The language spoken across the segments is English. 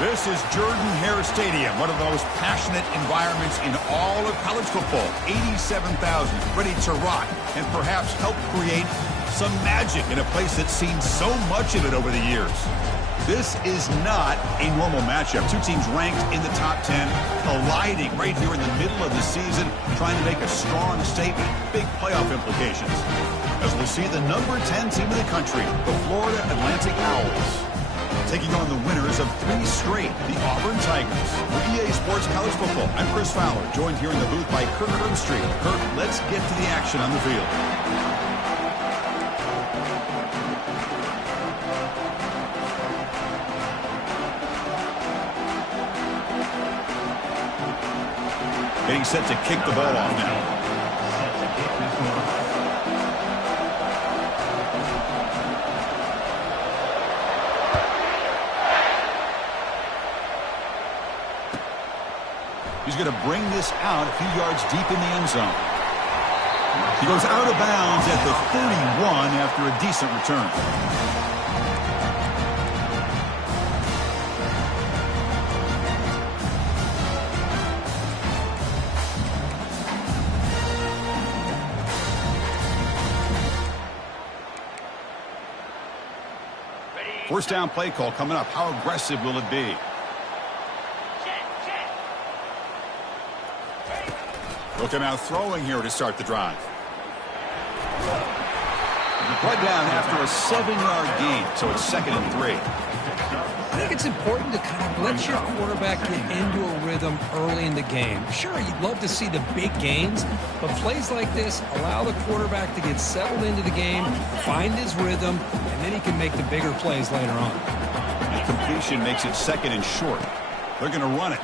This is Jordan-Hare Stadium, one of the most passionate environments in all of college football. 87,000 ready to rock and perhaps help create some magic in a place that's seen so much of it over the years. This is not a normal matchup. Two teams ranked in the top 10, colliding right here in the middle of the season, trying to make a strong statement, big playoff implications. As we'll see the number 10 team in the country, the Florida Atlantic Owls, taking on the winners of 3 straight, the Auburn Tigers. For EA Sports College Football, I'm Chris Fowler, joined here in the booth by Kirk Herbstreit. Kirk, let's get to the action on the field. Getting set to kick the ball off now. He's going to bring this out a few yards deep in the end zone. He goes out of bounds at the 31 after a decent return. First down play call coming up. How aggressive will it be? Looking out throwing here to start the drive. Right down after a 7-yard gain, so it's 2nd and 3. I think it's important to kind of let your quarterback get into a rhythm early in the game. Sure, you'd love to see the big gains, but plays like this allow the quarterback to get settled into the game, find his rhythm, and then he can make the bigger plays later on. The completion makes it 2nd and short. They're going to run it.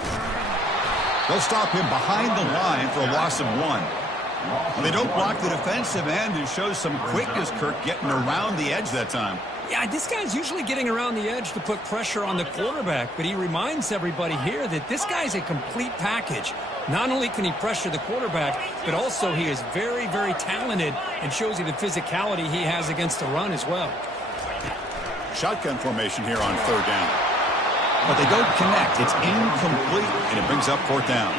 They'll stop him behind the line for a loss of 1. Well, they don't block the defensive end and shows some quickness, Kirk, getting around the edge that time. Yeah, this guy's usually getting around the edge to put pressure on the quarterback, but he reminds everybody here that this guy's a complete package. Not only can he pressure the quarterback, but also he is very, very talented and shows you the physicality he has against the run as well. Shotgun formation here on 3rd down. But they don't connect. It's incomplete, and it brings up 4th down.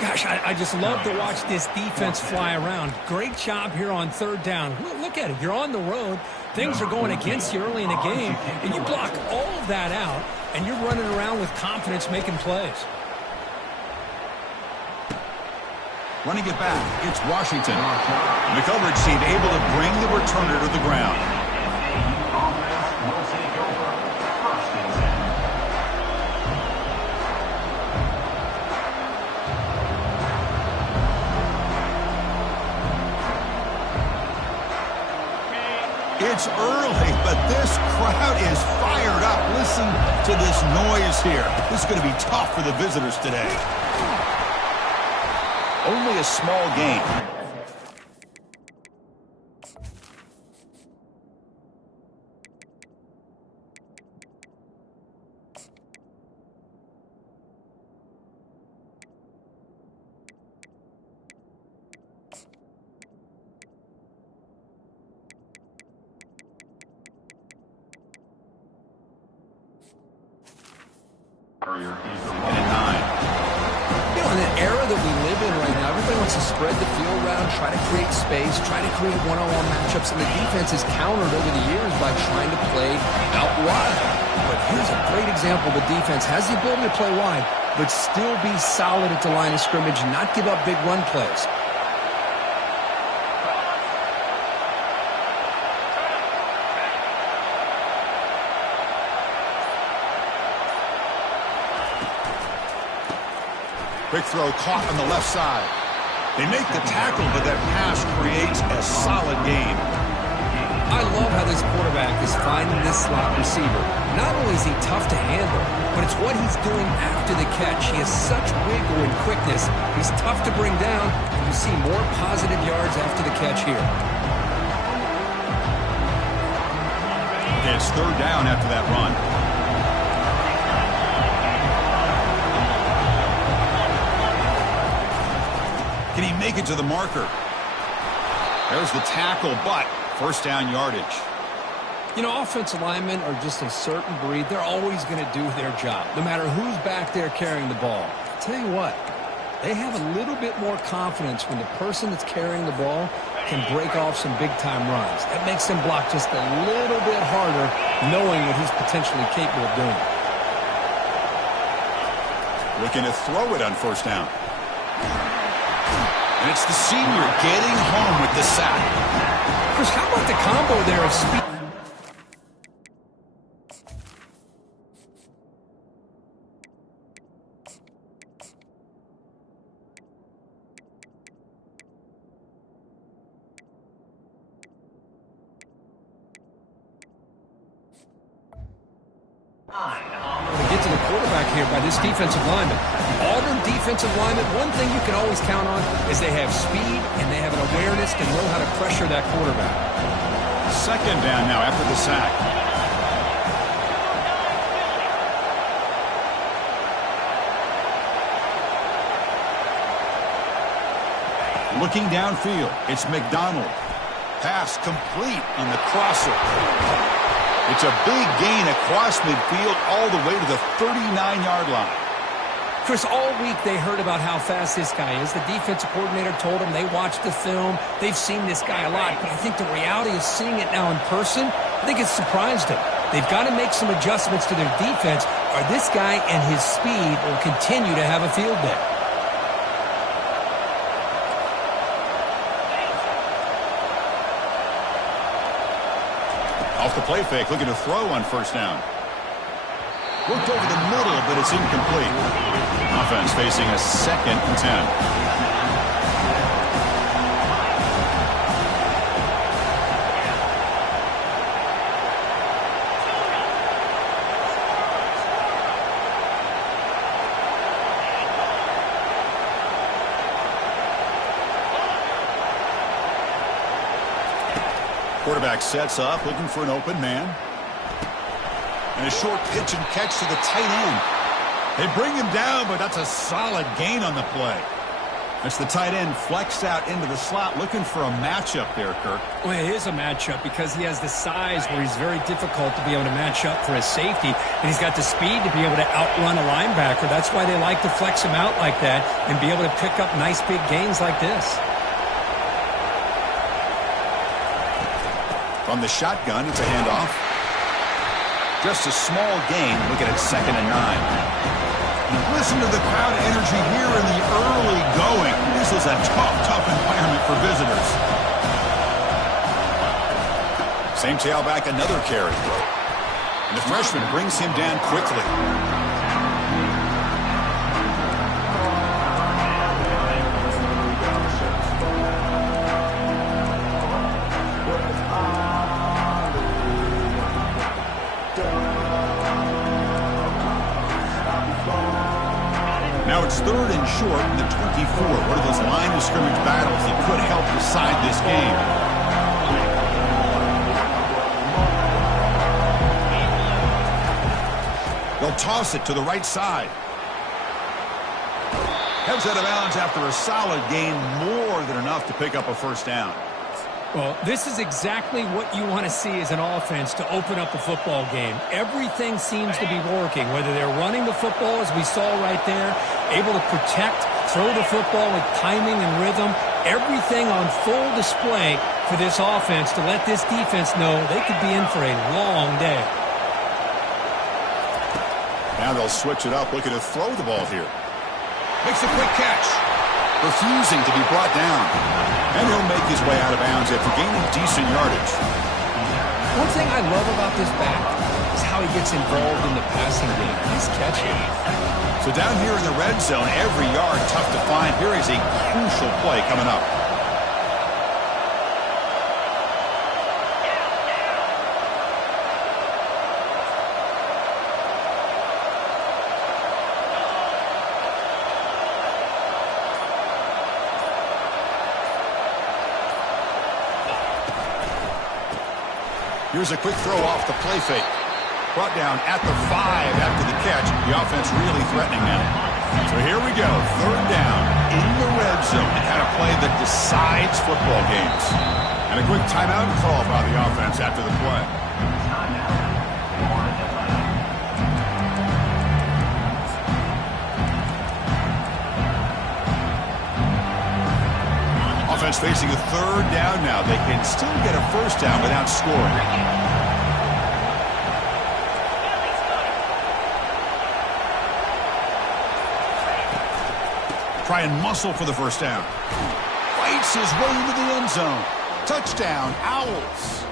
Gosh, I just love to watch this defense fly around. Great job here on 3rd down. Look at it. You're on the road. Things are going against you early in the game, and you block all of that out, and you're running around with confidence making plays. Running it back, it's Washington. The coverage team able to bring the returner to the ground. It's early, but this crowd is fired up. Listen to this noise here. This is going to be tough for the visitors today. Only a small gain. In the era that we live in right now, everybody wants to spread the field around, try to create space, try to create one-on-one matchups, and the defense is countered over the years by trying to play out wide. But here's a great example. The defense has the ability to play wide, but still be solid at the line of scrimmage and not give up big run plays. Quick throw caught on the left side. They make the tackle, but that pass creates a solid gain. I love how this quarterback is finding this slot receiver. Not only is he tough to handle, but it's what he's doing after the catch. He has such wiggle and quickness. He's tough to bring down. You see more positive yards after the catch here. It's 3rd down after that run. Can he make it to the marker? There's the tackle, but 1st down yardage. You know, offensive linemen are just a certain breed. They're always going to do their job, no matter who's back there carrying the ball. I'll tell you what, they have a little bit more confidence when the person that's carrying the ball can break off some big-time runs. That makes them block just a little bit harder, knowing what he's potentially capable of doing. Looking to throw it on first down. And it's the senior getting home with the sack. Chris, how about the combo there of speed? To get to the quarterback here by this defensive lineman. Auburn defensive lineman, one thing you can always count on is they have speed and they have an awareness to know how to pressure that quarterback. Second down now after the sack. Looking downfield, it's McDonald. Pass complete on the crosser. It's a big gain across midfield all the way to the 39-yard line. Chris, all week they heard about how fast this guy is. The defensive coordinator told them they watched the film. They've seen this guy a lot. But I think the reality of seeing it now in person, I think it's surprised them. They've got to make some adjustments to their defense, or this guy and his speed will continue to have a field day. Off the play fake, looking to throw on first down. Worked over the middle, but it's incomplete. Offense facing a 2nd and 10. Quarterback sets up, looking for an open man. And a short pitch and catch to the tight end. They bring him down, but that's a solid gain on the play. That's the tight end flexed out into the slot, looking for a matchup there, Kirk. Well, it is a matchup because he has the size where he's very difficult to be able to match up for his safety, and he's got the speed to be able to outrun a linebacker. That's why they like to flex him out like that and be able to pick up nice big gains like this. From the shotgun, it's a handoff. Just a small gain. Looking at 2nd and 9. Listen to the crowd energy here in the early going. This is a tough environment for visitors. Same tailback, another carry. And the freshman brings him down quickly. Now it's 3rd and short in the 24. One of those line of scrimmage battles that could help decide this game. They'll toss it to the right side. Heads out of bounds after a solid gain, more than enough to pick up a first down. Well, this is exactly what you want to see as an offense to open up a football game. Everything seems to be working, whether they're running the football, as we saw right there, able to protect, throw the football with timing and rhythm, everything on full display for this offense to let this defense know they could be in for a long day. Now they'll switch it up, looking to throw the ball here. Makes a quick catch. Refusing to be brought down. And he'll make his way out of bounds after gaining decent yardage. One thing I love about this back is how he gets involved in the passing game. Nice catch here. So down here in the red zone, every yard tough to find. Here is a crucial play coming up. Here's a quick throw off the play fake. Brought down at the 5 after the catch. The offense really threatening now. So here we go. 3rd down in the red zone. The kind of play that decides football games. And a quick timeout call by the offense after the play. Offense facing a third down now. They can still get a first down without scoring. Try and muscle for the first down. Fights his way into the end zone. Touchdown, Owls.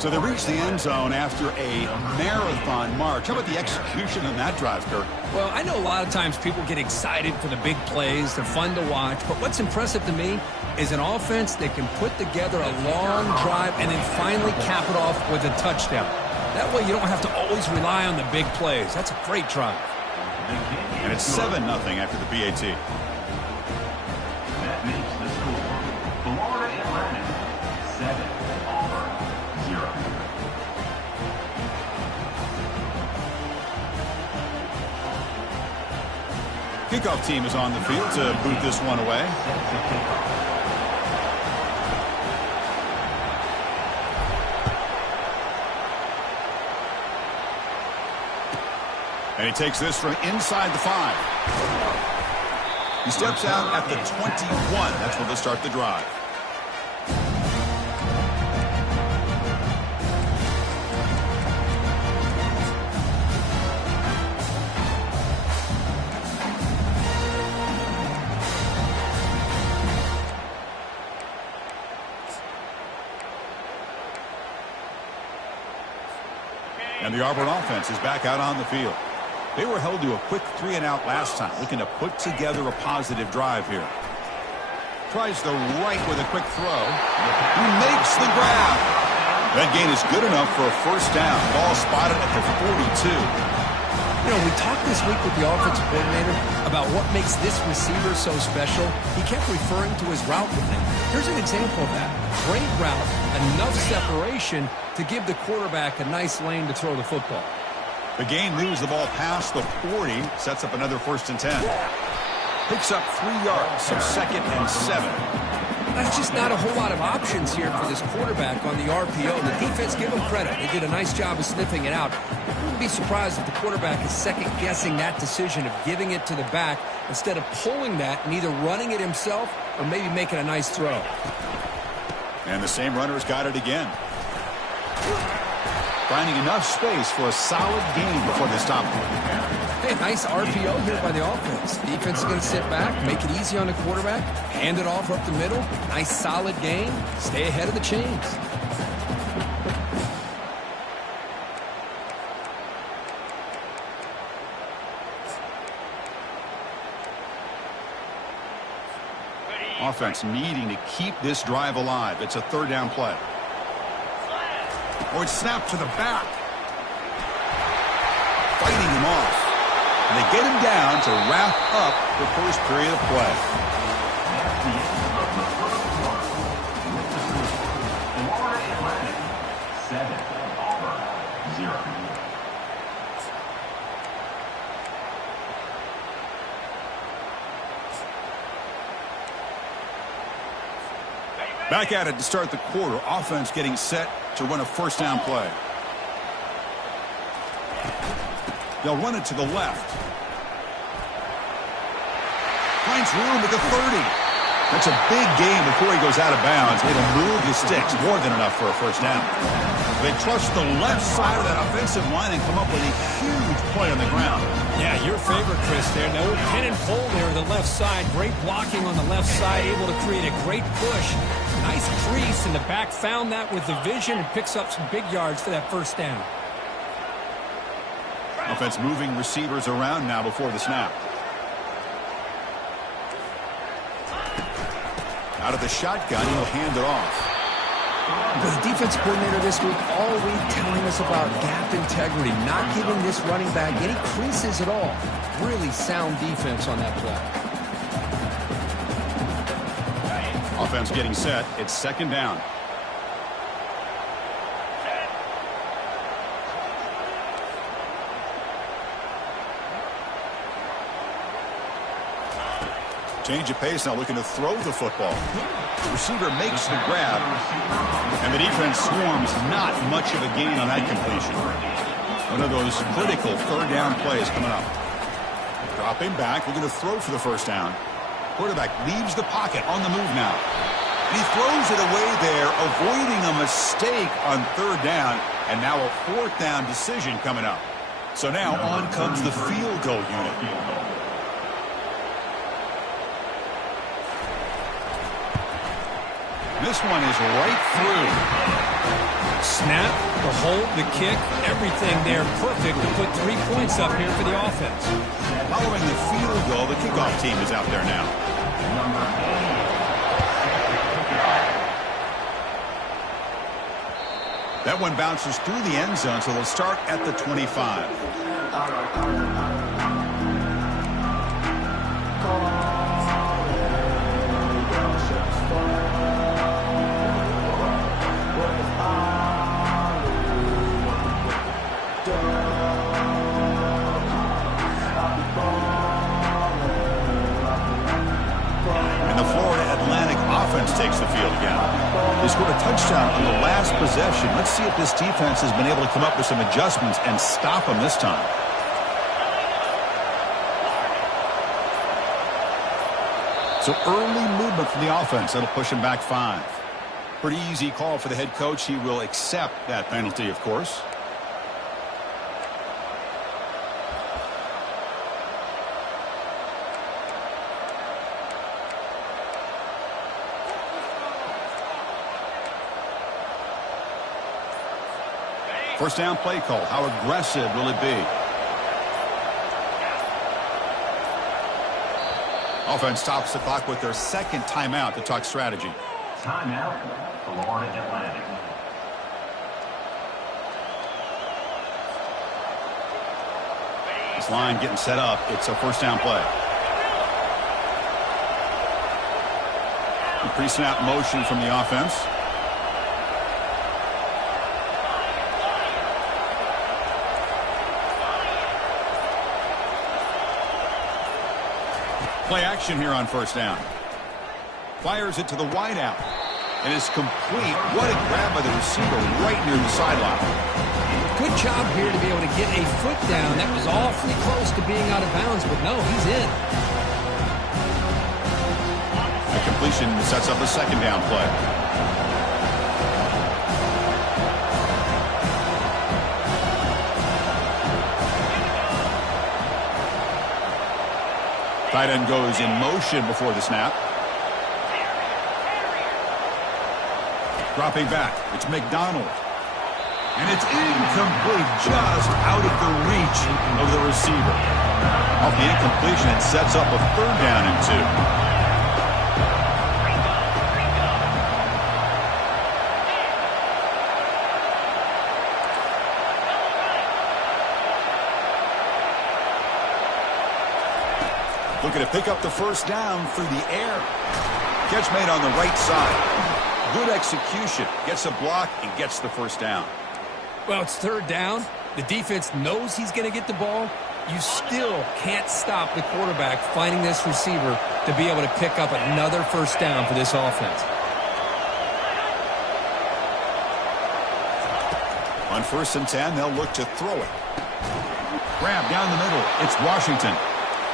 So they reach the end zone after a marathon march. How about the execution on that drive, Kirk? Well, I know a lot of times people get excited for the big plays. They're fun to watch. But what's impressive to me is an offense that can put together a long drive and then finally cap it off with a touchdown. That way you don't have to always rely on the big plays. That's a great drive. And it's 7-0 after the PAT. That makes the score Florida Atlantic 7, Auburn 0. Kickoff team is on the field to boot this one away. And he takes this from inside the 5. He steps out at the 21. That's where they'll start the drive. And the Auburn offense is back out on the field. They were held to a quick 3-and-out last time, looking to put together a positive drive here. Tries the right with a quick throw. He makes the grab. That gain is good enough for a first down. Ball spotted at the 42. You know, we talked this week with the offensive coordinator about what makes this receiver so special. He kept referring to his route with him. Here's an example of that. Great route, enough separation to give the quarterback a nice lane to throw the football. The gain moves the ball past the 40, sets up another 1st and 10. Picks up 3 yards, so 2nd and 7. That's just not a whole lot of options here for this quarterback on the RPO. The defense, give them credit. They did a nice job of sniffing it out. I wouldn't be surprised if the quarterback is second-guessing that decision of giving it to the back instead of pulling that and either running it himself or maybe making a nice throw. And the same runner's got it again. Finding enough space for a solid gain before they stop him. Hey, nice RPO here by the offense. Defense is going to sit back, make it easy on the quarterback, hand it off up the middle. Nice solid gain. Stay ahead of the chains. Offense needing to keep this drive alive. It's a 3rd down play. Or it's snapped to the back. Fighting him off. And they get him down to wrap up the first period of play. Florida Atlantic 7, Auburn 0. Back at it to start the quarter. Offense getting set to run a 1st down play. They'll run it to the left. Finds room at the 30. That's a big gain before he goes out of bounds. It'll move the sticks, more than enough for a 1st down. They trust the left side of that offensive line and come up with a huge play on the ground. Yeah, your favorite, Chris, there. No pin and pull there on the left side. Great blocking on the left side, able to create a great push. Nice crease, and the back found that with the vision and picks up some big yards for that 1st down. Offense moving receivers around now before the snap. Out of the shotgun, he'll hand it off. The defense coordinator this week all week telling us about gap integrity, not giving this running back any creases at all. Really sound defense on that play. Offense getting set. It's 2nd down. Change of pace now, looking to throw the football. Receiver makes the grab, and the defense swarms. Not much of a gain on that completion. One of those critical third down plays coming up. Dropping back, looking to throw for the first down. Quarterback leaves the pocket on the move now. And he throws it away there, avoiding a mistake on third down, and now a fourth down decision coming up. So now on comes the field goal unit. This one is right through. Snap, the hold, the kick, everything there perfect to put 3 points up here for the offense. Following the field goal, the kickoff team is out there now. That one bounces through the end zone, so they'll start at the 25. Takes the field again. They scored a touchdown on the last possession. Let's see if this defense has been able to come up with some adjustments and stop them this time. So early movement from the offense. That'll push him back 5. Pretty easy call for the head coach. He will accept that penalty, of course. First down play call. How aggressive will it be? Offense stops the clock with their second timeout to talk strategy. Timeout, Florida Atlantic. This line getting set up. It's a first down play. Pre-snap motion from the offense. Play action here on first down. Fires it to the wideout. And it's complete. What a grab by the receiver right near the sideline. Good job here to be able to get a foot down. That was awfully close to being out of bounds, but no, he's in. The completion sets up a second down play. Tight end goes in motion before the snap. Dropping back, it's McDonald. And it's incomplete, just out of the reach of the receiver. Off the incompletion, it sets up a third down and 2. Looking to pick up the first down through the air. Catch made on the right side. Good execution. Gets a block and gets the first down. Well, it's third down. The defense knows he's going to get the ball. You still can't stop the quarterback finding this receiver to be able to pick up another first down for this offense. On 1st and 10, they'll look to throw it. Grab down the middle. It's Washington.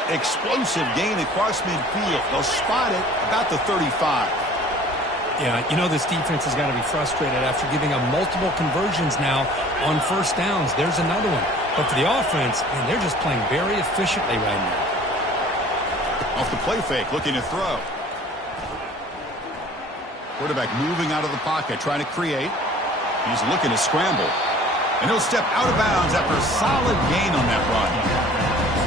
Explosive gain across midfield. They'll spot it about the 35. Yeah, you know this defense has got to be frustrated after giving up multiple conversions now on first downs. There's another one. But for the offense, man, they're just playing very efficiently right now. Off the play fake, looking to throw. Quarterback moving out of the pocket, trying to create. He's looking to scramble. And he'll step out of bounds after a solid gain on that run.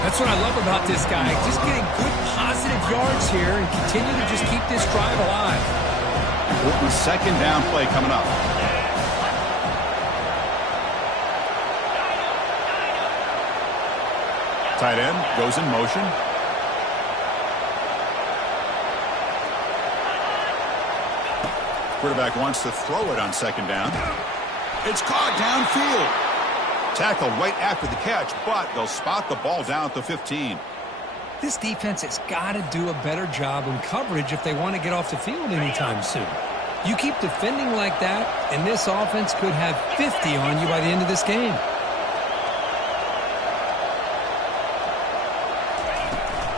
That's what I love about this guy. Just getting good positive yards here and continue to just keep this drive alive. Important second down play coming up. Tight end goes in motion. Quarterback wants to throw it on second down. It's caught downfield. Tackled right after the catch, but they'll spot the ball down at the 15. This defense has got to do a better job in coverage if they want to get off the field anytime soon. You keep defending like that, and this offense could have 50 on you by the end of this game.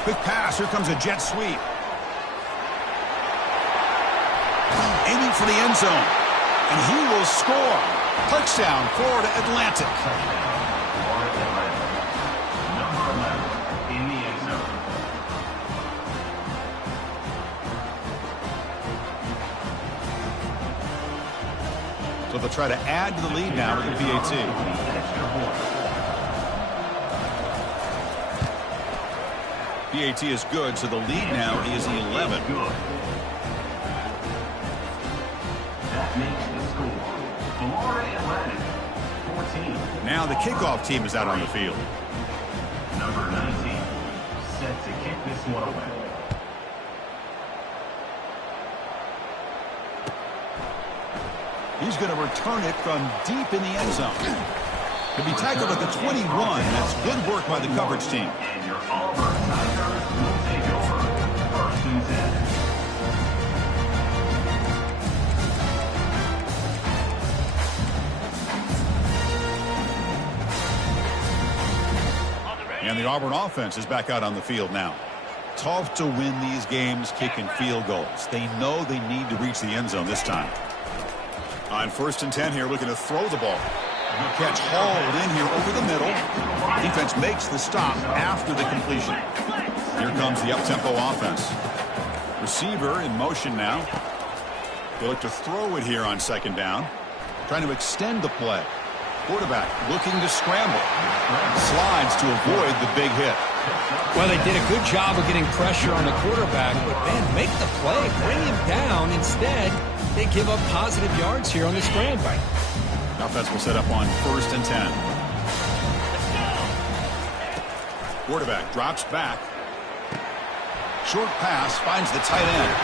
Quick pass. Here comes a jet sweep. Aiming for the end zone. And he will score. Touchdown, Florida Atlantic. Florida Atlantic. Number 11 in the end zone. So they'll try to add to the lead now with the PAT. Extra point. PAT is good, so the lead now is 11. Good. That makes the score. Florida Atlantic, 14. Now the kickoff team is out on the field. Number 19, set to kick this one away. He's going to return it from deep in the end zone. To be tackled at the 21. That's good work by the coverage team. And your Auburn Tigers will take over. First and 10. And the Auburn offense is back out on the field now. Tough to win these games kicking field goals. They know they need to reach the end zone this time. On 1st and 10 here, looking to throw the ball. Catch hauled in here over the middle. Defense makes the stop after the completion. Here comes the up-tempo offense. Receiver in motion now. They look to throw it here on 2nd down. Trying to extend the play. Quarterback looking to scramble. Slides to avoid the big hit. Well, they did a good job of getting pressure on the quarterback, but man, make the play, bring him down. Instead, they give up positive yards here on the scramble. Offense will set up on 1st and 10. Quarterback drops back. Short pass finds the tight end.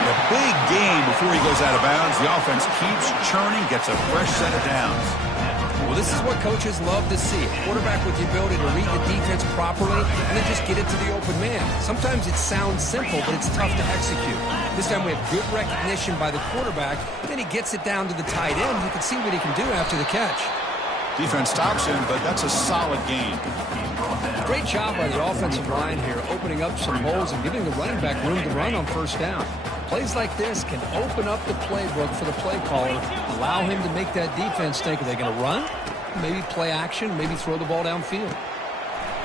And a big gain before he goes out of bounds. The offense keeps churning, gets a fresh set of downs. Well, this is what coaches love to see. A quarterback with the ability to read the defense properly and then just get it to the open man. Sometimes it sounds simple, but it's tough to execute. This time we have good recognition by the quarterback. Then he gets it down to the tight end. You can see what he can do after the catch. Defense stops him, but that's a solid gain. Great job by the offensive line here, opening up some holes and giving the running back room to run on 1st down. Plays like this can open up the playbook for the play caller, allow him to make that defense think, are they going to run? Maybe play action, maybe throw the ball downfield.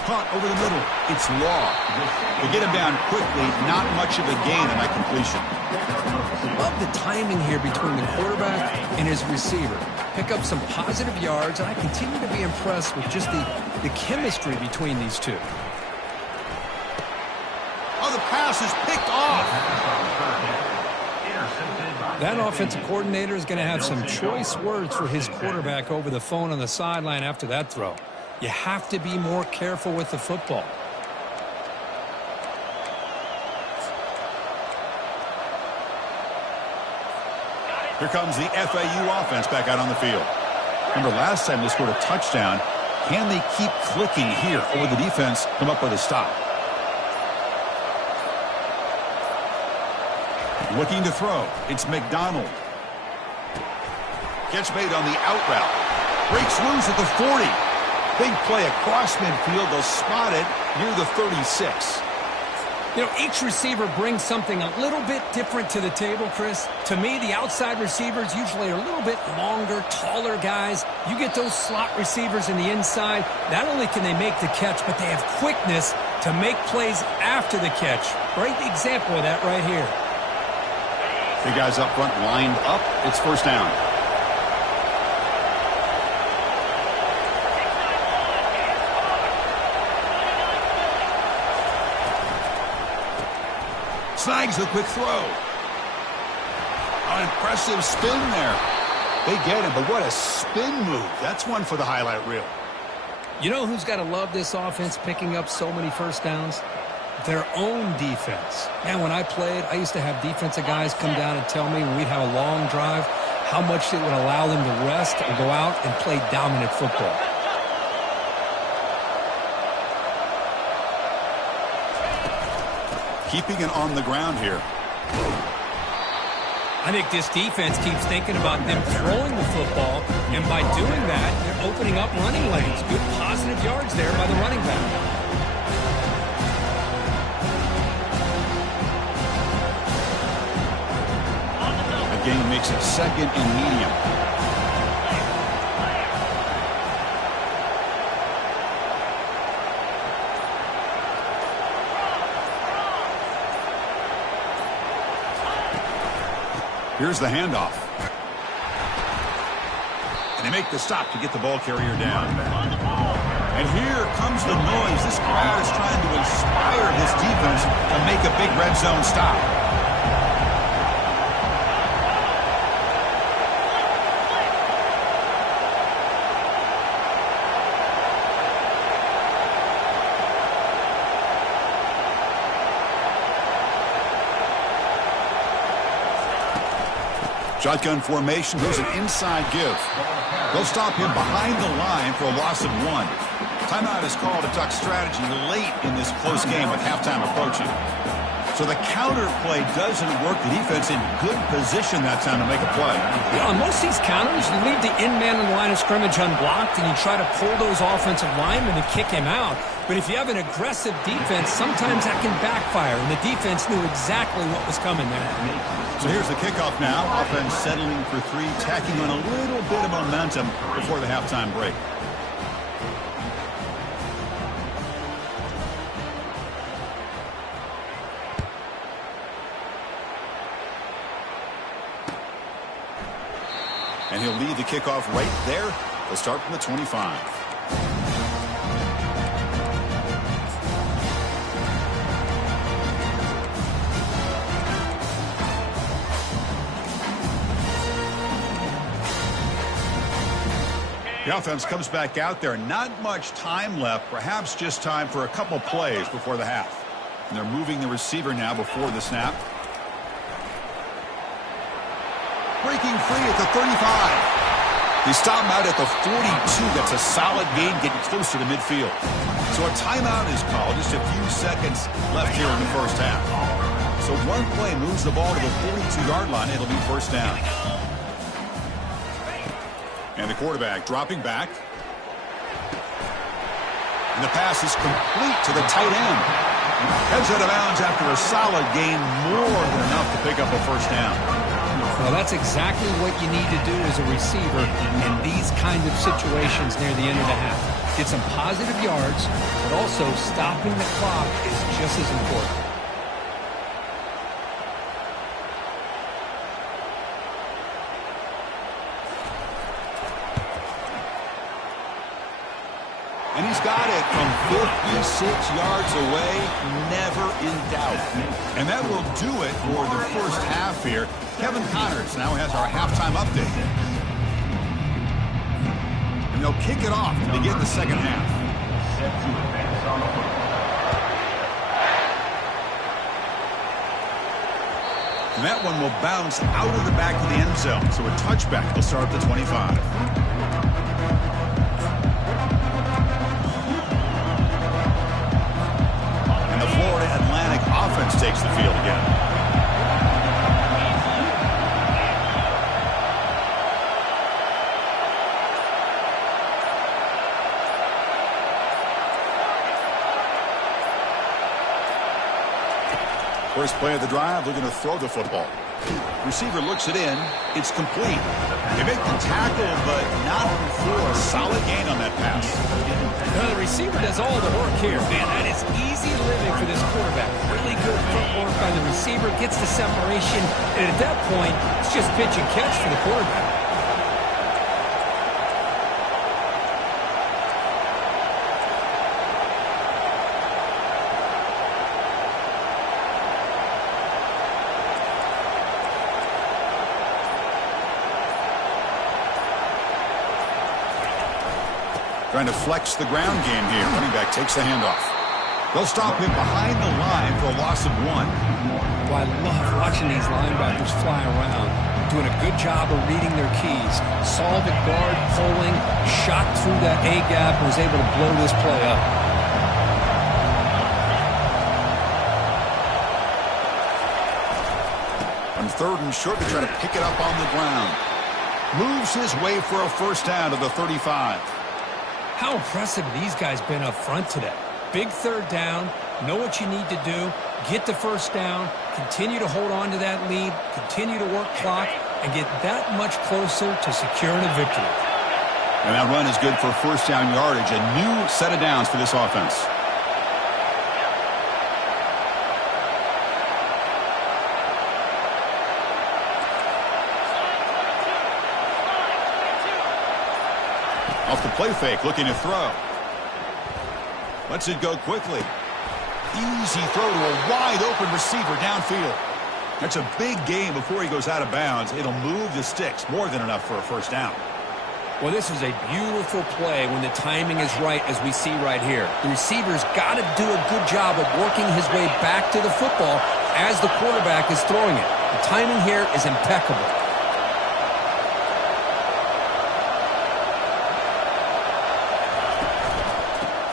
Punt over the middle. It's Law. They get him down quickly. Not much of a gain on that completion. Love the timing here between the quarterback and his receiver. Pick up some positive yards, and I continue to be impressed with just the chemistry between these two. Oh, the pass is picked off. That offensive coordinator is going to have some choice words for his quarterback over the phone on the sideline after that throw. You have to be more careful with the football. Here comes the FAU offense back out on the field. Remember last time they scored a touchdown. Can they keep clicking here, or will the defense come up with a stop? Looking to throw. It's McDonald. Gets made on the out route. Breaks loose at the 40. Big play across midfield. They'll spot it near the 36. You know, each receiver brings something a little bit different to the table, Chris. To me, the outside receivers usually are a little bit longer, taller guys. You get those slot receivers in the inside, not only can they make the catch, but they have quickness to make plays after the catch. Great example of that right here. The guys up front lined up. It's 1st down. Snags the quick throw. An impressive spin there. They get him, but what a spin move. That's one for the highlight reel. You know who's got to love this offense picking up so many 1st downs? Their own defense. And when I played, I used to have defensive guys come down and tell me when we'd have a long drive how much it would allow them to rest and go out and play dominant football. keeping it on the ground here. I think this defense keeps thinking about them throwing the football, and by doing that, they're opening up running lanes. Good positive yards there by the running back. The gain makes it second and medium. Here's the handoff. And they make the stop to get the ball carrier down. And here comes the noise. This crowd is trying to inspire this defense to make a big red zone stop. Shotgun formation, here's an inside give. They'll stop him behind the line for a loss of 1. Timeout is called a duck strategy late in this close game with halftime approaching. So the counter play doesn't work. The defense in good position that time to make a play. Yeah, on most of these counters, you leave the in-man on the line of scrimmage unblocked, and you try to pull those offensive linemen to kick him out. But if you have an aggressive defense, sometimes that can backfire, and the defense knew exactly what was coming there. So here's the kickoff now. Offense settling for 3, tacking on a little bit of momentum before the halftime break. And he'll lead the kickoff right there. They'll start from the 25. The offense comes back out there. Not much time left. Perhaps just time for a couple plays before the half. And they're moving the receiver now before the snap. Breaking free at the 35. They stop him out at the 42. That's a solid gain, getting closer to midfield. So a timeout is called. Just a few seconds left here in the first half. So one play moves the ball to the 42-yard line. It'll be first down. And the quarterback dropping back. And the pass is complete to the tight end. Heads out of bounds after a solid gain, more than enough to pick up a first down. Well, that's exactly what you need to do as a receiver in these kinds of situations near the end of the half. Get some positive yards, but also stopping the clock is just as important. And he's got it from 56 yards away, never in doubt. And that will do it for the first half here. Kevin Connors now has our halftime update. And they'll kick it off to begin the second half. Set to advance on the football. And that one will bounce out of the back of the end zone. So a touchback will start at the 25. And the Florida Atlantic offense takes the field again. First play of the drive, looking to throw the football. Receiver looks it in. It's complete. They make the tackle, but not before a solid gain on that pass. Well, the receiver does all the work here, man. That is easy living for this quarterback. Really good footwork by the receiver, gets the separation, and at that point, it's just pitch and catch for the quarterback. Trying to flex the ground game here. Running back takes the handoff. They'll stop him behind the line for a loss of 1. Well, I love watching these linebackers fly around. Doing a good job of reading their keys. Saw the guard pulling, shot through that A-gap, and was able to blow this play up. on 3rd and short to try to pick it up on the ground. Moves his way for a first down to the 35. How impressive these guys been up front today. Big 3rd down, know what you need to do, get the first down, continue to hold on to that lead, continue to work clock, and get that much closer to securing a victory. And that run is good for first down yardage, a new set of downs for this offense. Off the play fake, looking to throw. Lets it go quickly. Easy throw to a wide-open receiver downfield. That's a big gain before he goes out of bounds. It'll move the sticks, more than enough for a first down. Well, this is a beautiful play when the timing is right, as we see right here. The receiver's got to do a good job of working his way back to the football as the quarterback is throwing it. The timing here is impeccable.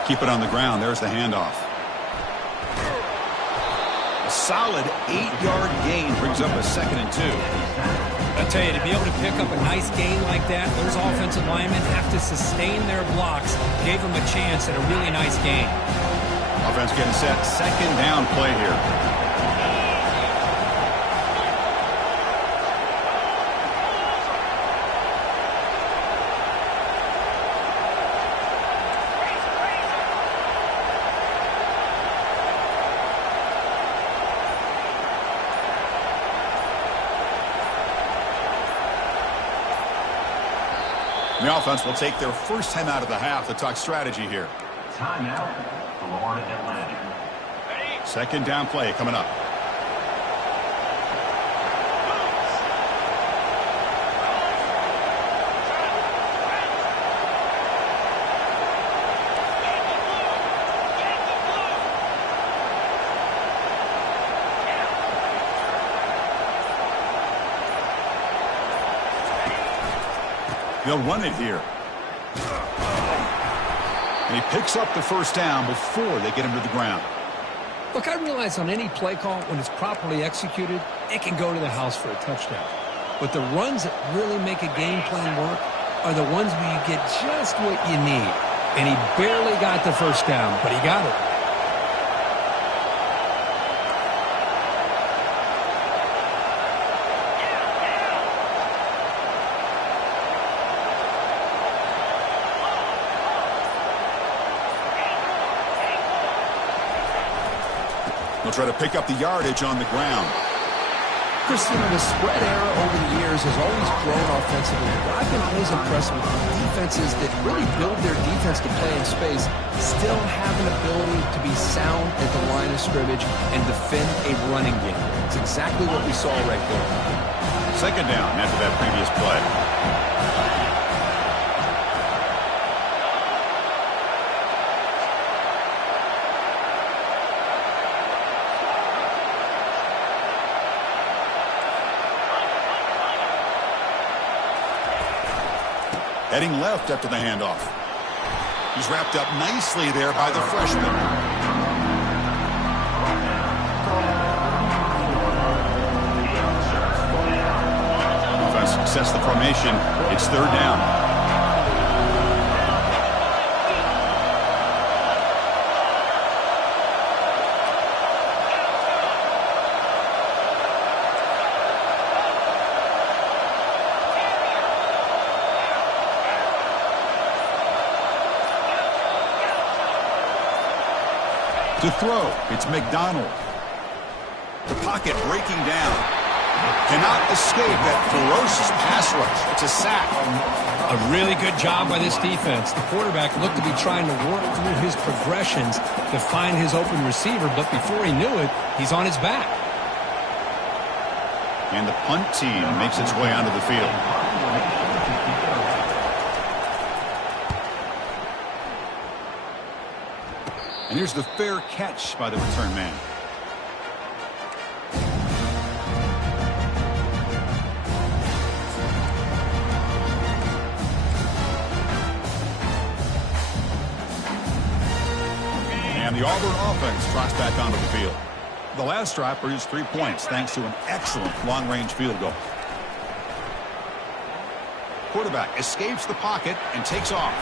Keep it on the ground. There's the handoff. A solid 8-yard gain brings up a 2nd and 2. I tell you, to be able to pick up a nice gain like that, those offensive linemen have to sustain their blocks. Gave them a chance at a really nice gain. Offense getting set. 2nd down play here. The offense will take their first time out of the half to talk strategy here. Timeout, Florida Atlantic. 2nd down play coming up. They'll run it here. And he picks up the first down before they get him to the ground. Look, I realize on any play call, when it's properly executed, it can go to the house for a touchdown. But the runs that really make a game plan work are the ones where you get just what you need. And he barely got the first down, but he got it. They'll try to pick up the yardage on the ground. Chris, the spread era over the years has always grown offensively. But I've been always impressed with defenses that really build their defense to play in space, still have an ability to be sound at the line of scrimmage and defend a running game. It's exactly what we saw right there. 2nd down after that previous play. Heading left after the handoff. He's wrapped up nicely there by the freshman. Offense sets the formation. It's 3rd down. To throw, it's McDonald. The pocket breaking down. Cannot escape that ferocious pass rush. It's a sack. A really good job by this defense. The quarterback looked to be trying to work through his progressions to find his open receiver, but before he knew it, he's on his back. And the punt team makes its way onto the field. And here's the fair catch by the return man. And the Auburn offense trots back onto the field. The last drive produced 3 points thanks to an excellent long-range field goal. Quarterback escapes the pocket and takes off.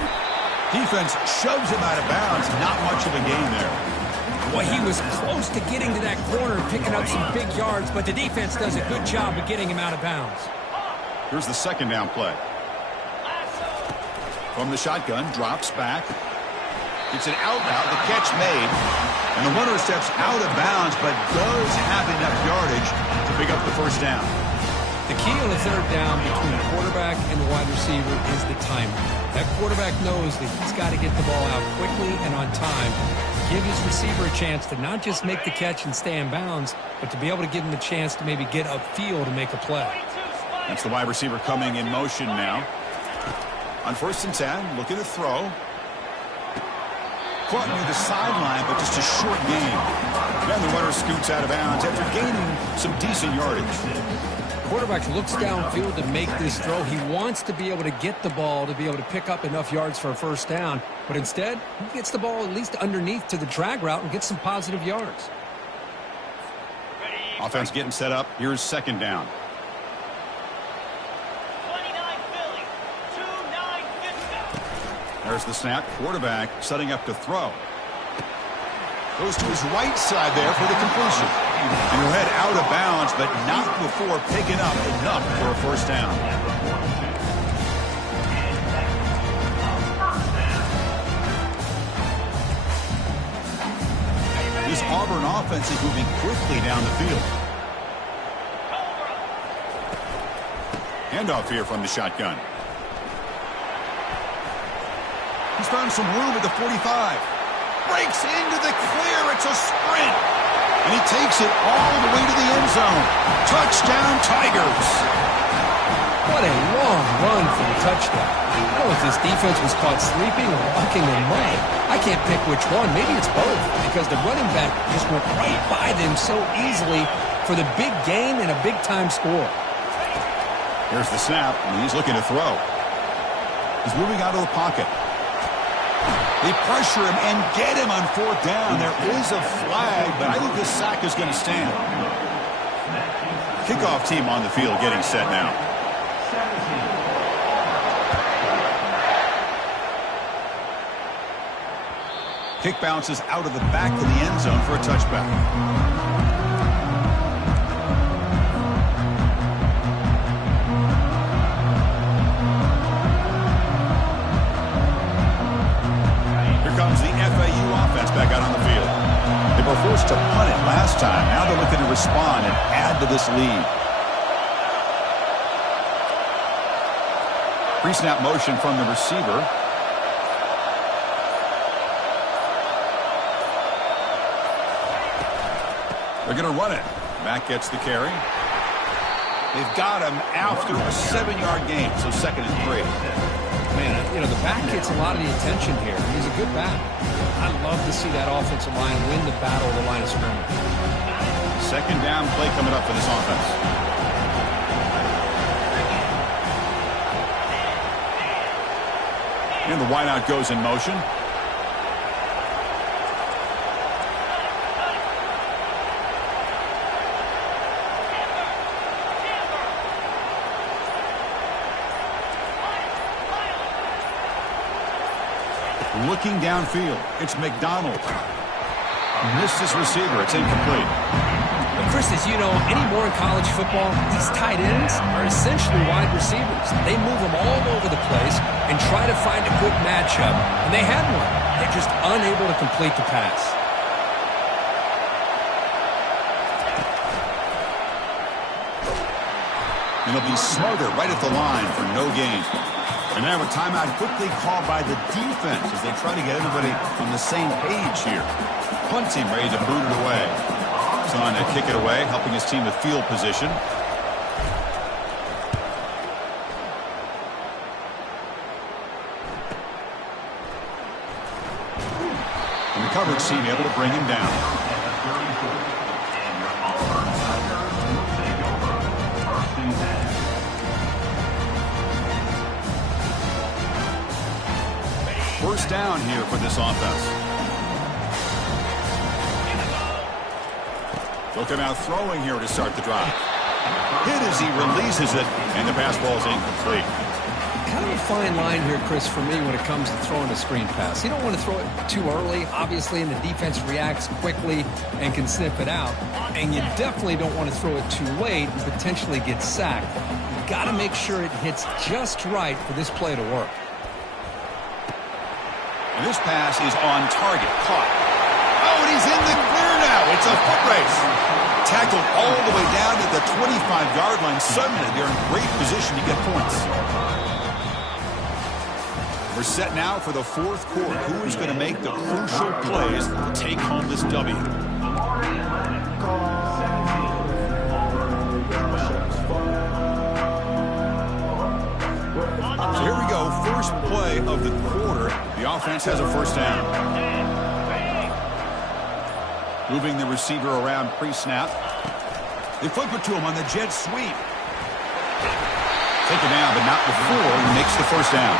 Defense shoves him out of bounds. Not much of a gain there. Well, he was close to getting to that corner and picking up some big yards, but the defense does a good job of getting him out of bounds. Here's the second down play. From the shotgun, drops back. It's an out route, the catch made. And the runner steps out of bounds, but does have enough yardage to pick up the first down. The key on the third down between the quarterback and the wide receiver is the timing. That quarterback knows that he's got to get the ball out quickly and on time. Give his receiver a chance to not just make the catch and stay in bounds, but to be able to give him a chance to maybe get upfield and make a play. That's the wide receiver coming in motion now. On 1st and 10, looking to throw. Caught near the sideline, but just a short gain. Then the runner scoots out of bounds after gaining some decent yardage. Quarterback looks downfield to make this throw. He wants to be able to get the ball to be able to pick up enough yards for a first down. But instead, he gets the ball at least underneath to the drag route and gets some positive yards. Offense getting set up. Here's second down. 29 Philly, 2-9 There's the snap. Quarterback setting up to throw. Goes to his right side there for the completion. And he'll head out of bounds, but not before picking up enough for a first down. This Auburn offense is moving quickly down the field. Handoff here from the shotgun. He's found some room at the 45. Breaks into the clear. It's a sprint. And he takes it all the way to the end zone. Touchdown, Tigers. What a long run for the touchdown. I don't know if this defense was caught sleeping or walking in mud. I can't pick which one. Maybe it's both, because the running back just went right by them so easily for the big gain and a big-time score. Here's the snap, and he's looking to throw. He's moving out of the pocket. They pressure him and get him on 4th down. There is a flag, but I think this sack is going to stand. Kickoff team on the field getting set now. Kick bounces out of the back of the end zone for a touchback. Back out on the field. They were forced to punt it last time. Now they're looking to respond and add to this lead. Pre-snap motion from the receiver. They're going to run it. Mack gets the carry. They've got him after a 7-yard gain, so 2nd and 3. Man, you know, the back gets a lot of the attention here. He's a good back. I love to see that offensive line win the battle of the line of scrimmage. 2nd down play coming up for this offense. And the wideout goes in motion. Looking downfield, it's McDonald. Missed his receiver. It's incomplete. But Chris, as you know, anymore in college football, these tight ends are essentially wide receivers. They move them all over the place and try to find a quick matchup. And they had one. They're just unable to complete the pass. And they'll be smarter right at the line for no gain. And now a timeout quickly called by the defense as they try to get everybody on the same page here. Punt team ready to boot it away. He's on to kick it away, helping his team with field position. And the coverage team able to bring him down. First down here for this offense. They'll come out throwing here to start the drive. Hit as he releases it, and the pass ball is incomplete. Kind of a fine line here, Chris, for me when it comes to throwing a screen pass. You don't want to throw it too early, obviously, and the defense reacts quickly and can sniff it out. And you definitely don't want to throw it too late and potentially get sacked. You've got to make sure it hits just right for this play to work. And this pass is on target. Caught. Oh, and he's in the clear now. It's a foot race. Tackled all the way down to the 25-yard line. Suddenly, they're in great position to get points. We're set now for the fourth quarter. Who is going to make the crucial plays to take home this W? So here we go. First play of the quarter. The offense has a first down. Moving the receiver around pre-snap. They flip it to him on the jet sweep. Taken down, but not before he makes the first down.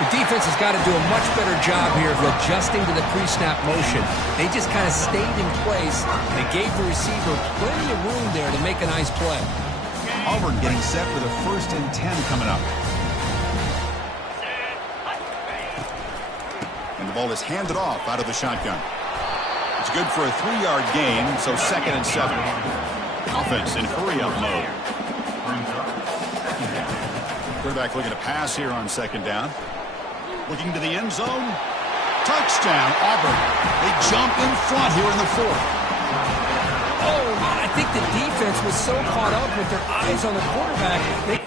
The defense has got to do a much better job here of adjusting to the pre-snap motion. They just kind of stayed in place, and it gave the receiver plenty of room there to make a nice play. Auburn getting set for the 1st and 10 coming up. And the ball is handed off out of the shotgun. It's good for a 3-yard gain, so 2nd and 7. Offense in hurry-up mode. Quarterback looking to pass here on 2nd down. Looking to the end zone. Touchdown, Auburn. They jump in front here in the 4th. Oh, man, I think the defense was so caught up with their eyes on the quarterback.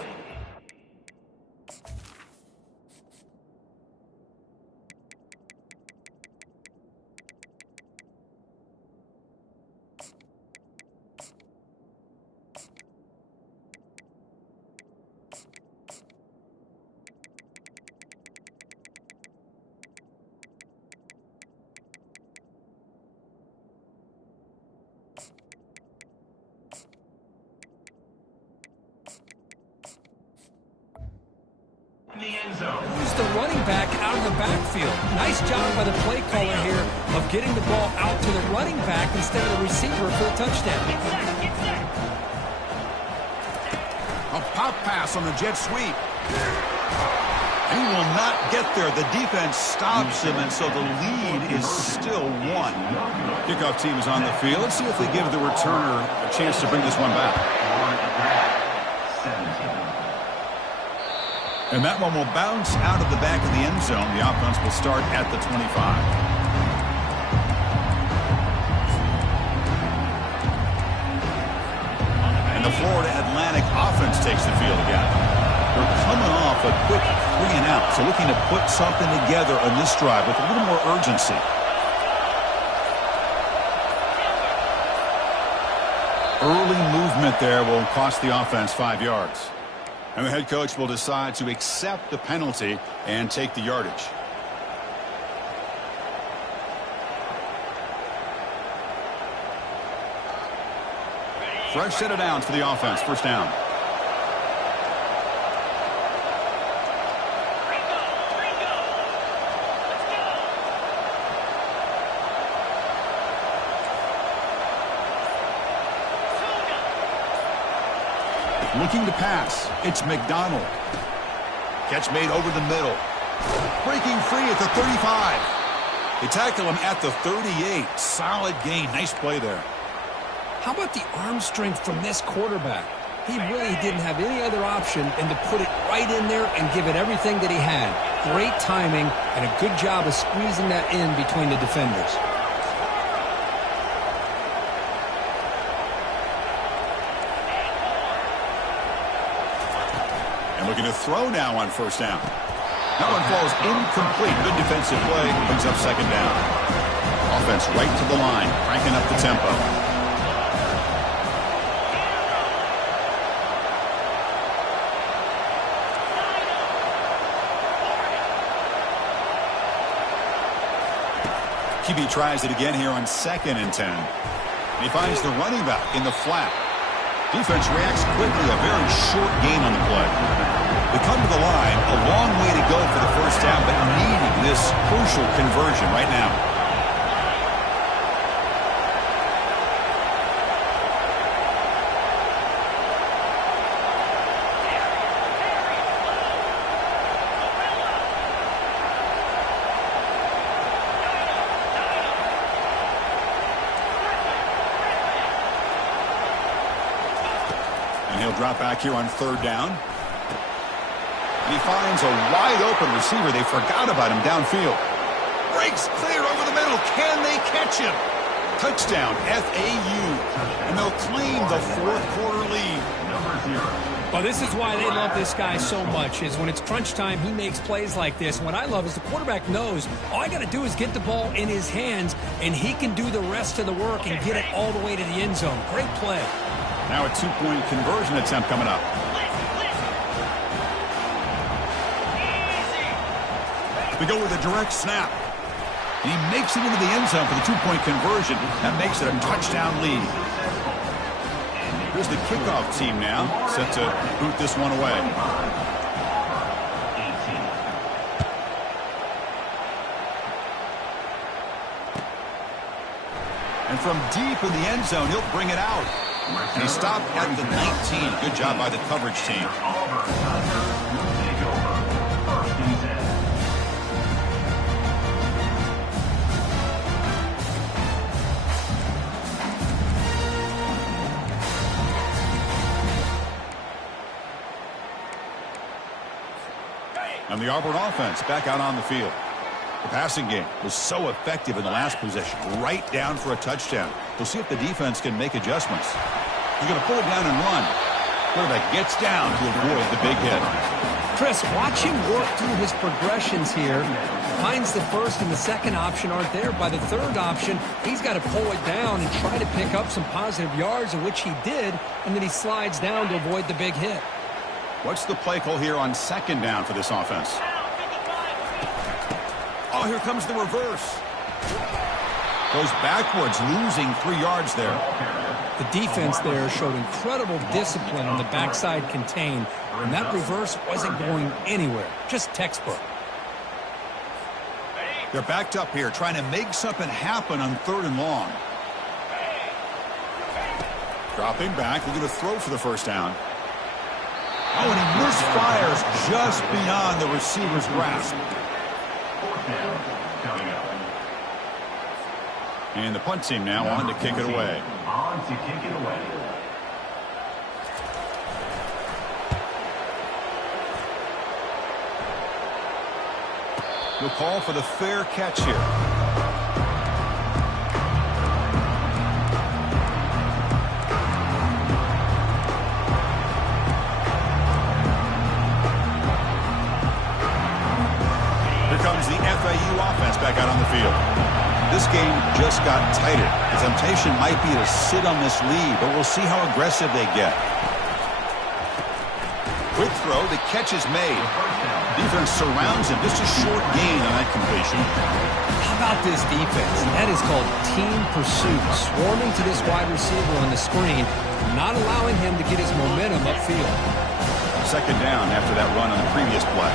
Use the running back out of the backfield. Nice job by the play caller here of getting the ball out to the running back instead of the receiver for a touchdown. A pop pass on the jet sweep. He will not get there. The defense stops him, and so the lead is still 1. Kickoff team is on the field. Let's see if they give the returner a chance to bring this one back. And that one will bounce out of the back of the end zone. The offense will start at the 25. And the Florida Atlantic offense takes the field again. They're coming off a quick 3-and-out, so looking to put something together on this drive with a little more urgency. Early movement there will cost the offense 5 yards. And the head coach will decide to accept the penalty and take the yardage. Fresh set of downs for the offense. First down. Looking to pass. It's McDonald. Catch made over the middle. Breaking free at the 35. They tackle him at the 38. Solid gain. Nice play there. How about the arm strength from this quarterback? He really didn't have any other option than to put it right in there and give it everything that he had. Great timing and a good job of squeezing that in between the defenders. Looking to throw now on first down. That one falls incomplete. Good defensive play. Brings up 2nd down. Offense right to the line. Cranking up the tempo. QB tries it again here on 2nd and 10. He finds the running back in the flat. Defense reacts quickly. A very short gain on the play. They come to the line, a long way to go for the first down, but needing this crucial conversion right now. drop back here on third down. And he finds a wide-open receiver. They forgot about him downfield. Breaks clear over the middle. Can they catch him? Touchdown, FAU. And they'll claim the fourth quarter lead. Number 0. Well, this is why they love this guy so much, is when it's crunch time, he makes plays like this. And what I love is the quarterback knows all I got to do is get the ball in his hands, and he can do the rest of the work and get it all the way to the end zone. Great play. Now a 2-point conversion attempt coming up. We go with a direct snap. And he makes it into the end zone for the 2-point conversion. That makes it a touchdown lead. Here's the kickoff team now, set to boot this one away. And from deep in the end zone, he'll bring it out. And he stopped at the 19. Good job by the coverage team. And the Auburn offense back out on the field. The passing game was so effective in the last possession, right down for a touchdown. We'll see if the defense can make adjustments. He's going to pull it down and run. Quarterback gets down to avoid the big hit. Chris, watch him work through his progressions here. Finds the first and the second option aren't there. By the third option, he's got to pull it down and try to pick up some positive yards, of which he did, and then he slides down to avoid the big hit. What's the play call here on second down for this offense? Oh, here comes the reverse. Goes backwards, losing 3 yards there. The defense there showed incredible discipline on the backside contain, and that reverse wasn't going anywhere. Just textbook. They're backed up here, trying to make something happen on third and long. Dropping back, looking to throw for the first down. Oh, and he misfires just beyond the receiver's grasp. And the punt team now on to kick it away. On to kick it away. He'll call for the fair catch here. FAU offense back out on the field. This game just got tighter. The temptation might be to sit on this lead, but we'll see how aggressive they get. Quick throw, the catch is made. Defense surrounds him. Just a short gain on that completion. How about this defense? That is called team pursuit. Swarming to this wide receiver on the screen, not allowing him to get his momentum upfield. Second down after that run on the previous play.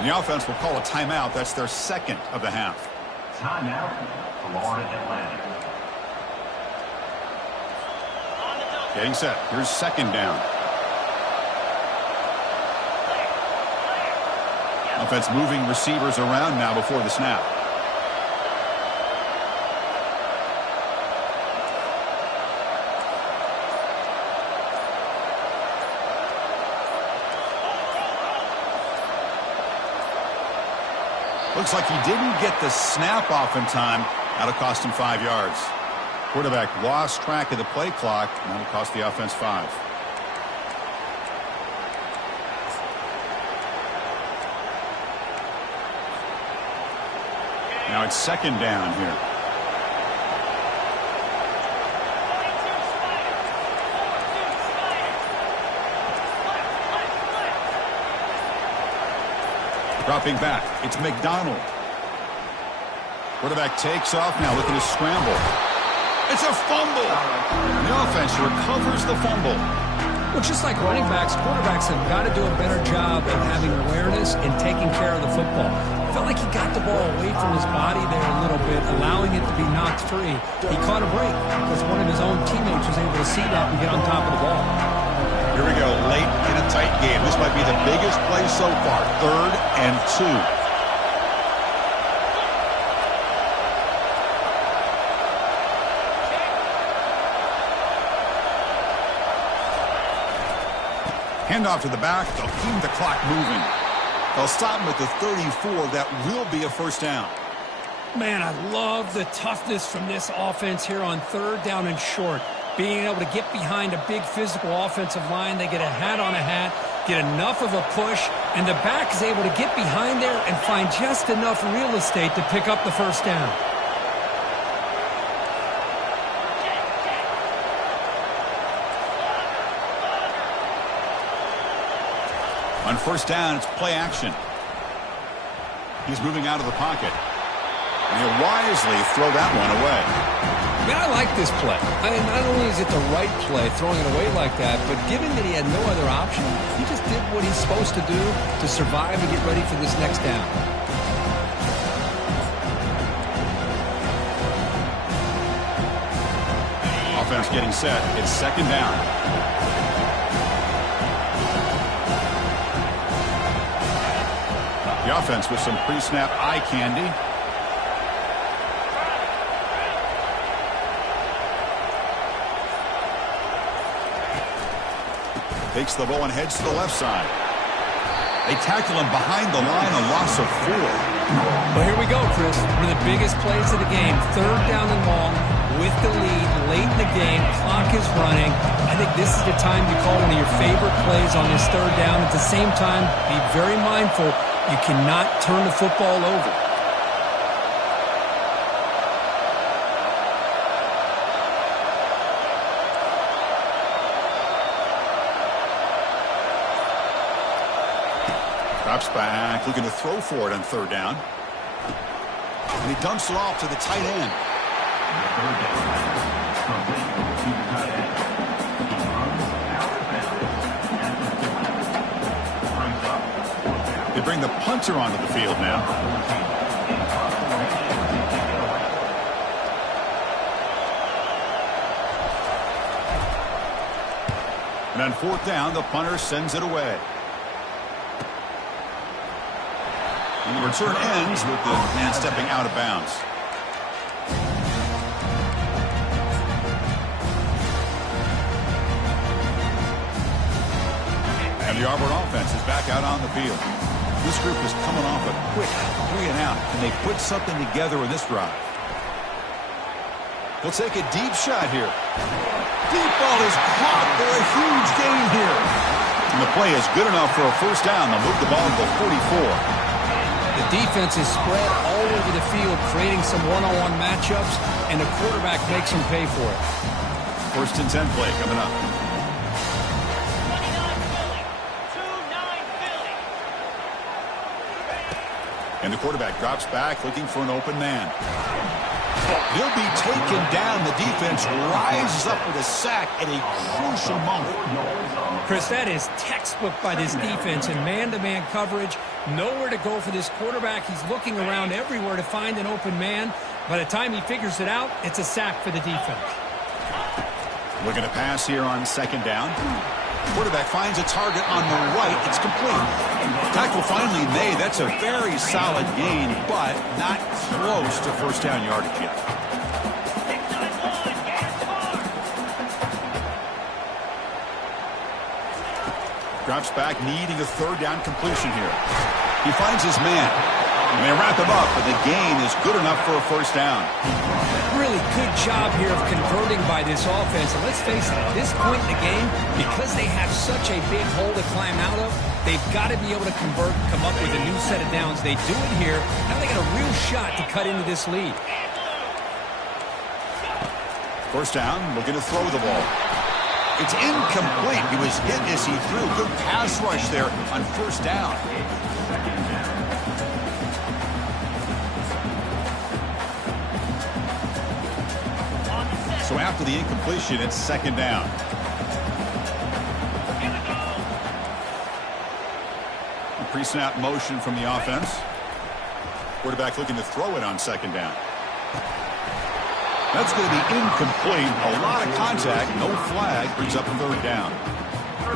And the offense will call a timeout. That's their second of the half. Timeout, Florida Atlantic. Getting set. Here's second down. Offense moving receivers around now before the snap. Looks like he didn't get the snap off in time. That'll cost him 5 yards. Quarterback lost track of the play clock, and that'll cost the offense 5. Now it's second down here. Dropping back, it's McDonald. Quarterback takes off now, looking to scramble. It's a fumble. The offense recovers the fumble. Well, just like running backs, quarterbacks have got to do a better job of having awareness and taking care of the football. I felt like he got the ball away from his body there a little bit, allowing it to be knocked free. He caught a break because one of his own teammates was able to see that and get on top of the ball. Here we go, late in a tight game. This might be the biggest play so far, 3rd and 2. Handoff to the back. They'll keep the clock moving. They'll stop him at the 34. That will be a first down. Man, I love the toughness from this offense here on 3rd down and short. Being able to get behind a big physical offensive line. They get a hat on a hat, get enough of a push, and the back is able to get behind there and find just enough real estate to pick up the first down. On first down, it's play action. He's moving out of the pocket. And he'll wisely throw that one away. Man, I like this play. I mean, not only is it the right play, throwing it away like that, but given that he had no other option, he just did what he's supposed to do to survive and get ready for this next down. Offense getting set. It's 2nd down. The offense with some pre-snap eye candy. Takes the ball and heads to the left side. They tackle him behind the line, a loss of 4. Well, here we go, Chris. One of the biggest plays of the game. 3rd down and long with the lead late in the game. Clock is running. I think this is the time to call one of your favorite plays on this 3rd down. At the same time, be very mindful. You cannot turn the football over. Drops back, looking to throw for it on 3rd down. And he dumps it off to the tight end. They bring the punter onto the field now. And on 4th down, the punter sends it away. And the return ends with the man stepping out of bounds. And the Auburn offense is back out on the field. This group is coming off a quick 3 and out, and they put something together in this drive. They'll take a deep shot here. Deep ball is caught for a huge gain here. And the play is good enough for a first down. They'll move the ball to the 44. The defense is spread all over the field, creating some one-on-one matchups, and the quarterback makes them pay for it. 1st and 10 play coming up. And the quarterback drops back, looking for an open man. He'll be taken down. The defense rises up with a sack at a crucial moment. Chris, that is textbook by this defense in man-to-man coverage. Nowhere to go for this quarterback. He's looking around everywhere to find an open man. By the time he figures it out, it's a sack for the defense. Looking to pass here on 2nd down. Quarterback finds a target on the right. It's complete. Tackle finally made. That's a very solid gain, but not close to first down yardage yet. Drops back, needing a 3rd down completion here. He finds his man. And they wrap him up, but the gain is good enough for a first down. Really good job here of converting by this offense. And let's face it, at this point in the game, because they have such a big hole to climb out of, they've got to be able to convert, come up with a new set of downs. They do it here. Now they got a real shot to cut into this lead. First down, looking to throw the ball. It's incomplete. He was hit as he threw. Good pass rush there on first down. So after the incompletion, it's 2nd down. pre-snap motion from the offense. Quarterback looking to throw it on second down. That's going to be incomplete. A lot of contact. No flag. Brings up a third down.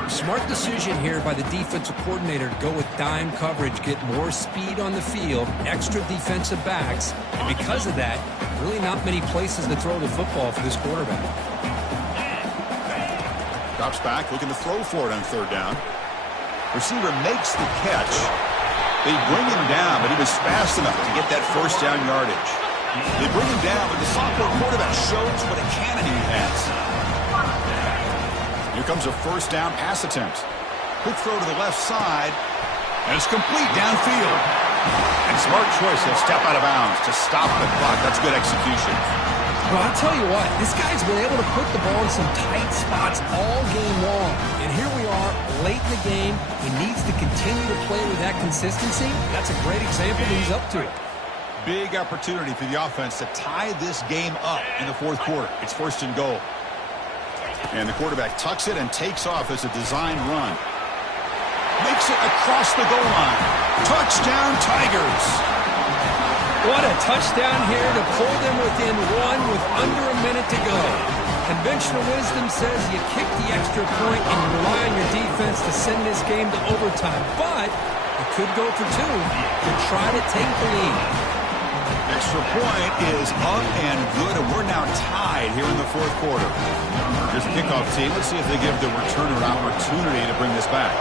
Smart decision here by the defensive coordinator to go with dime coverage, get more speed on the field, extra defensive backs, and because of that, really not many places to throw the football for this quarterback. Drops back, looking to throw for it on third down. Receiver makes the catch. They bring him down, but he was fast enough to get that first down yardage. They bring him down, but the sophomore quarterback shows what a cannon he has. Here comes a first down pass attempt. Quick throw to the left side, and it's complete downfield. And smart choice, he'll step out of bounds to stop the clock. That's good execution. Well, I'll tell you what, this guy's been able to put the ball in some tight spots all game long. And here we are, late in the game. He needs to continue to play with that consistency. That's a great example that he's up to it. Big opportunity for the offense to tie this game up in the fourth quarter. It's first and goal. And the quarterback tucks it and takes off as a design run. Makes it across the goal line. Touchdown, Tigers. What a touchdown here to pull them within one with under a minute to go. Conventional wisdom says you kick the extra point and you rely on your defense to send this game to overtime. But you could go for two to try to take the lead. Extra point is up and good, and we're now tied here in the fourth quarter. Here's the kickoff team. Let's see if they give the returner an opportunity to bring this back.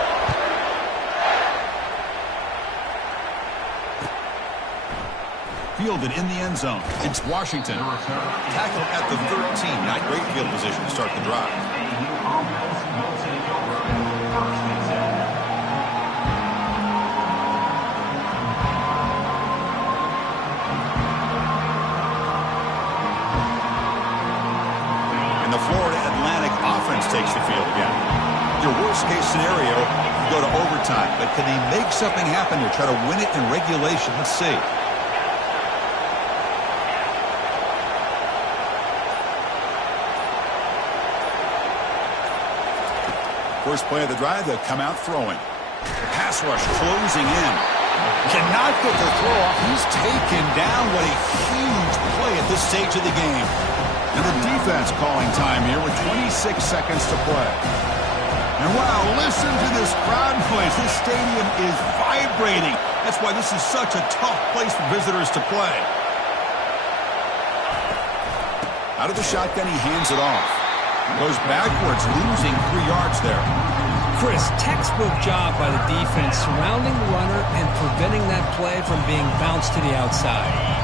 Fielded in the end zone. It's Washington. Tackled at the 13. Not great field position to start the drive. And the Florida Atlantic offense takes the field again. Your worst-case scenario, you go to overtime. But can they make something happen here? Try to win it in regulation. Let's see. First play of the drive, they'll come out throwing. Pass rush closing in. Cannot get the throw off. He's taken down. What a huge play at this stage of the game. And the defense calling time here with 26 seconds to play. And wow, listen to this crowd noise. This stadium is vibrating. That's why this is such a tough place for visitors to play. Out of the shotgun, he hands it off. Goes backwards, losing 3 yards there. Chris, textbook job by the defense surrounding the runner and preventing that play from being bounced to the outside.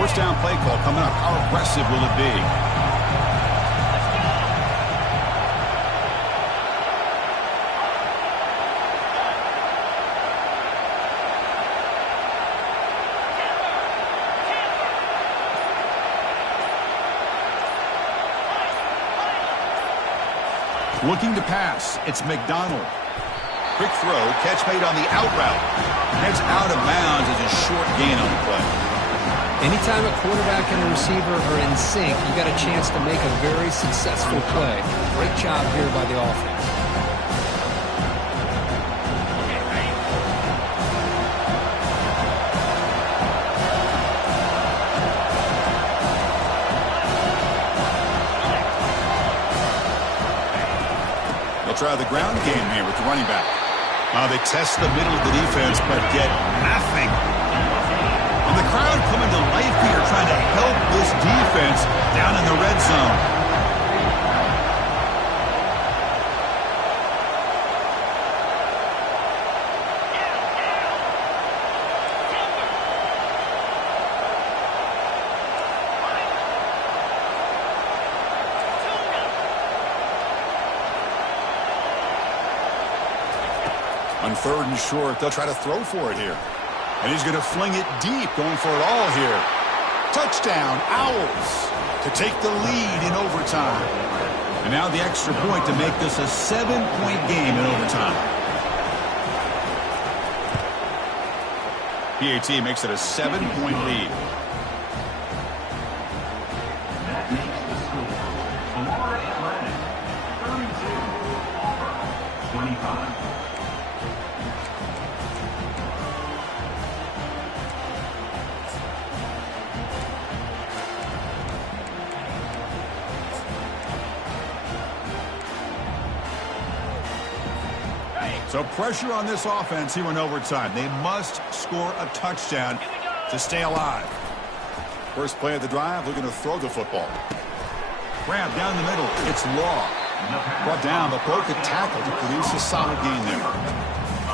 First down play call coming up. How aggressive will it be? Looking to pass. It's McDonald. Quick throw. Catch made on the out route. Heads out of bounds as a short gain on the play. Anytime a quarterback and a receiver are in sync, you got a chance to make a very successful play. Great job here by the offense. They'll try the ground game here with the running back. They test the middle of the defense, but get nothing. And the crowd coming to life here, trying to help this defense down in the red zone. On third and short, they'll try to throw for it here. And he's going to fling it deep, going for it all here. Touchdown, Owls, to take the lead in overtime. And now the extra point to make this a 7-point game in overtime. PAT makes it a 7-point lead. That makes the score. Florida Atlantic 32, Auburn 25. So pressure on this offense here in overtime. They must score a touchdown to stay alive. First play of the drive, looking to throw the football. Grab down the middle. It's Law. Brought down, but broke a tackle to produce a solid gain there.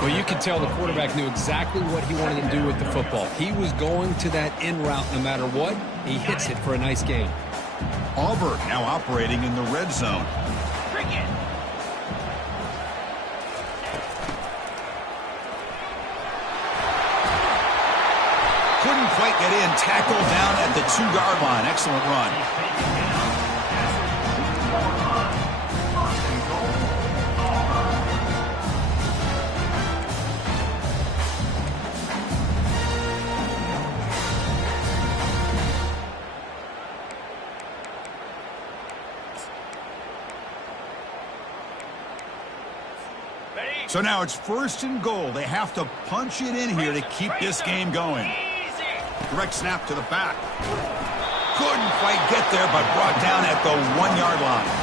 Well, you can tell the quarterback knew exactly what he wanted to do with the football. He was going to that in route no matter what. He hits it for a nice gain. Auburn now operating in the red zone. Couldn't quite get in. Tackle down at the 2-yard line. Excellent run. So now it's 1st and goal. They have to punch it in here to keep this game going. Direct snap to the back. Couldn't quite get there, but brought down at the 1-yard line.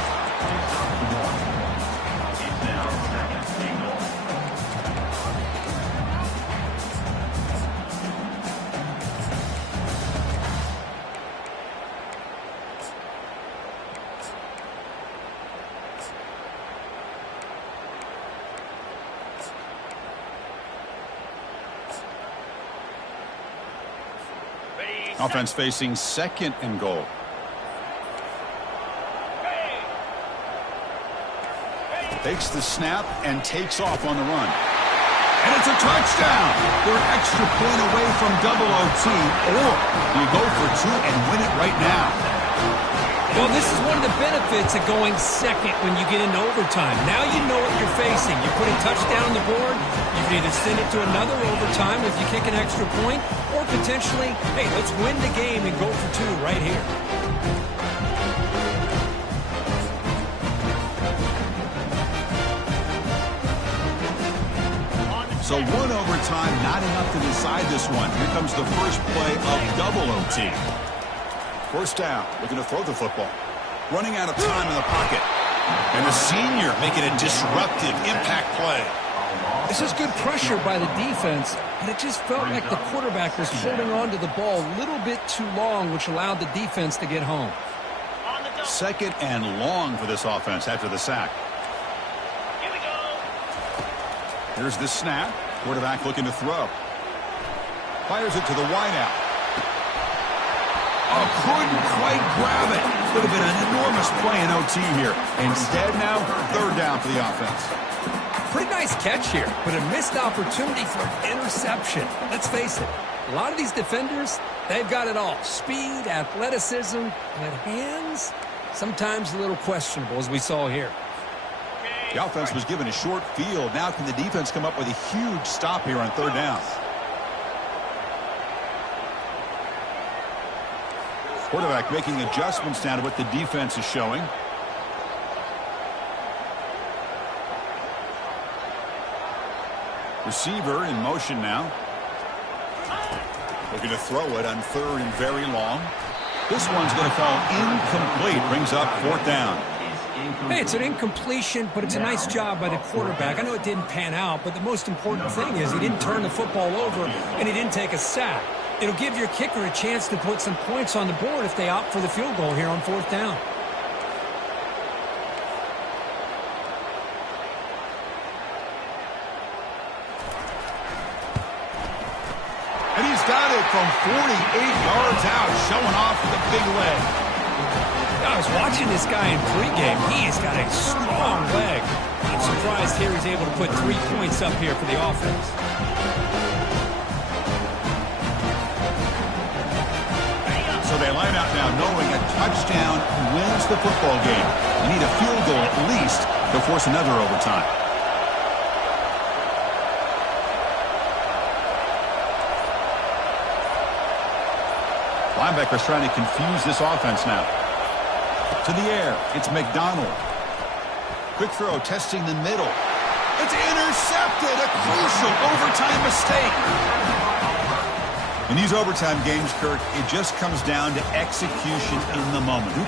Offense facing 2nd and goal. Takes the snap and takes off on the run. And it's a touchdown. They're an extra point away from double OT, or you go for 2 and win it right now. Well, this is one of the benefits of going second when you get into overtime. Now you know what you're facing. You put a touchdown on the board, you can either send it to another overtime if you kick an extra point, or potentially, hey, let's win the game and go for 2 right here. So 1 overtime, not enough to decide this one. Here comes the first play of double OT. First down, looking to throw the football. Running out of time in the pocket. And the senior making a disruptive impact play. This is good pressure by the defense, but it just felt like the quarterback was holding on to the ball a little bit too long, which allowed the defense to get home. 2nd and long for this offense after the sack. Here we go. Here's the snap. Quarterback looking to throw. Fires it to the wideout. Oh, couldn't quite grab it. Could have been an enormous play in OT here. Instead now, 3rd down for the offense. Pretty nice catch here, but a missed opportunity for an interception. Let's face it, a lot of these defenders, they've got it all. Speed, athleticism, but hands, sometimes a little questionable, as we saw here. The offense was given a short field. Now can the defense come up with a huge stop here on 3rd down? Quarterback making adjustments down to what the defense is showing. Receiver in motion now. Looking to throw it on 3rd and very long. This one's going to fall incomplete. Brings up 4th down. Hey, it's an incompletion, but it's a nice job by the quarterback. I know it didn't pan out, but the most important thing is he didn't turn the football over and he didn't take a sack. It'll give your kicker a chance to put some points on the board if they opt for the field goal here on 4th down. And he's got it from 48 yards out, showing off with a big leg. I was watching this guy in pregame. He's got a strong leg. I'm surprised here he's able to put 3 points up here for the offense. They line out now knowing a touchdown wins the football game. They need a field goal at least to force another overtime. Linebackers trying to confuse this offense now. To the air, it's McDonald. Quick throw, testing the middle. It's intercepted, a crucial overtime mistake. In these overtime games, Kirk, it just comes down to execution in the moment. Who